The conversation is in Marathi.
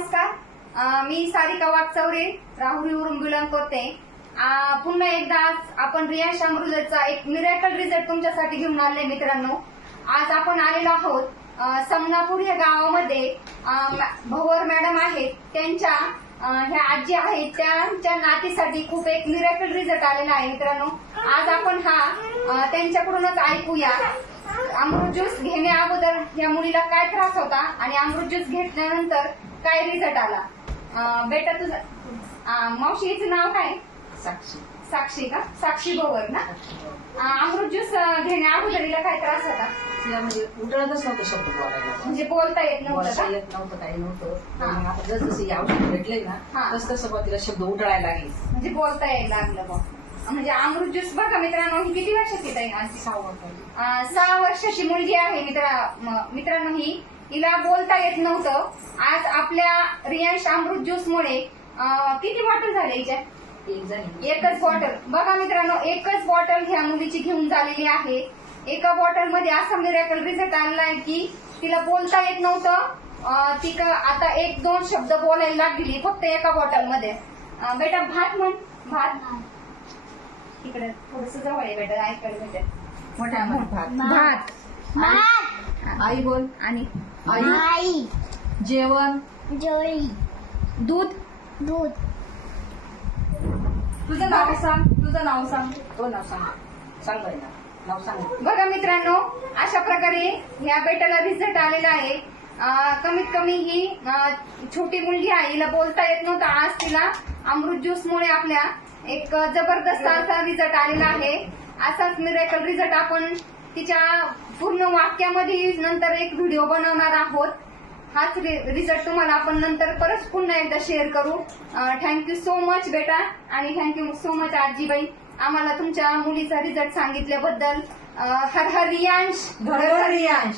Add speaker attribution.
Speaker 1: नमस्कार. मी सारिका वागचौरे राहुरीवरून बिलॉंग करते. पुन्हा एकदा आज आपण रियाश अमृतचा एक मिरॅकल रिझल्ट तुमच्यासाठी घेऊन आले मित्रांनो. आज आपण आलेलो आहोत समनापूर या गावामध्ये भवर मॅडम आहेत. त्यांच्या ह्या आजी आहेत. त्यांच्या नातीसाठी खूप एक मिरॅकल रिझल्ट आलेला आहे मित्रांनो. आज आपण हा त्यांच्याकडूनच ऐकूया. अमृत ज्यूस घेण्या अगोदर या मुलीला काय त्रास होता आणि अमृत ज्यूस घेतल्यानंतर काय रिझल्ट आला? बेटा तुझं अं, मावशी हिचं नाव काय?
Speaker 2: साक्षी.
Speaker 1: साक्षी का? साक्षी गोवर ना? अमृत ज्यूस घेण्या अगोदर हिला काय त्रास होता?
Speaker 2: म्हणजे उठळतच नव्हतं शब्द बोलायला.
Speaker 1: म्हणजे बोलता येत नव्हतं
Speaker 2: येत नव्हतं काही नव्हतं. आता जस जसं औषध भेटले ना
Speaker 1: हा.
Speaker 2: तस तसं तिला शब्द उठळायला लागले.
Speaker 1: म्हणजे बोलता यायला लागलं बघ. म्हणजे अमृत ज्यूस बघा मित्रांनो ही किती वर्षाची ताई सहा वर्षाची मुलगी आहे मित्रा मित्रांनो ही. हिला बोलता येत नव्हतं. आज आपल्या रियांश अमृत ज्यूस मुळे अं, किती बॉटल झाले एकच बॉटल बघा मित्रांनो एकच बॉटल ह्या मुलीची घेऊन झालेली आहे. एका बॉटलमध्ये असा मिरॅकल रिझल्ट आलेला आहे की तिला बोलता येत नव्हतं. ती का- आता एक दोन शब्द बोलायला लागली फक्त एका बॉटलमध्ये. बेटा भात म्हण. भात. इकडे थोडस जवळ आहे बेटा ऐकायला भेटेल
Speaker 2: मोठ्या भात.
Speaker 1: भात.
Speaker 3: भात.
Speaker 2: आई बोल.
Speaker 1: आणि
Speaker 2: आई.
Speaker 3: आई.
Speaker 2: जेवण.
Speaker 3: जोळी
Speaker 1: दूध.
Speaker 3: दूध.
Speaker 1: तुझं नाव सांग. तुझं नाव सांग.
Speaker 2: तो नाव सांग. सांग बाई नाव. नाव सांग.
Speaker 1: बघा मित्रांनो अशा प्रकारे ह्या बेटाला रिझल्ट आलेला आहे. अं, कमीत कमी ही अं, छोटी मुलगी आहे हिला बोलता येत नव्हतं. आज तिला अमृत ज्यूस मुळे आपल्या एक जबरदस्त असा रिझल्ट आलेला आहे. असाच मिरेकल रिझल्ट आपण तिच्या पूर्ण वाक्यामध्ये नंतर एक व्हिडिओ बनवणार आहोत. हाच रिझल्ट तुम्हाला आपण नंतर परत पुन्हा एकदा शेअर करू. थँक्यू सो मच बेटा. आणि थँक्यू सो मच आजीबाई. आम्हाला तुमच्या मुलीचा रिझल्ट सांगितल्याबद्दल हर हर रियांश.
Speaker 2: हर रियांश.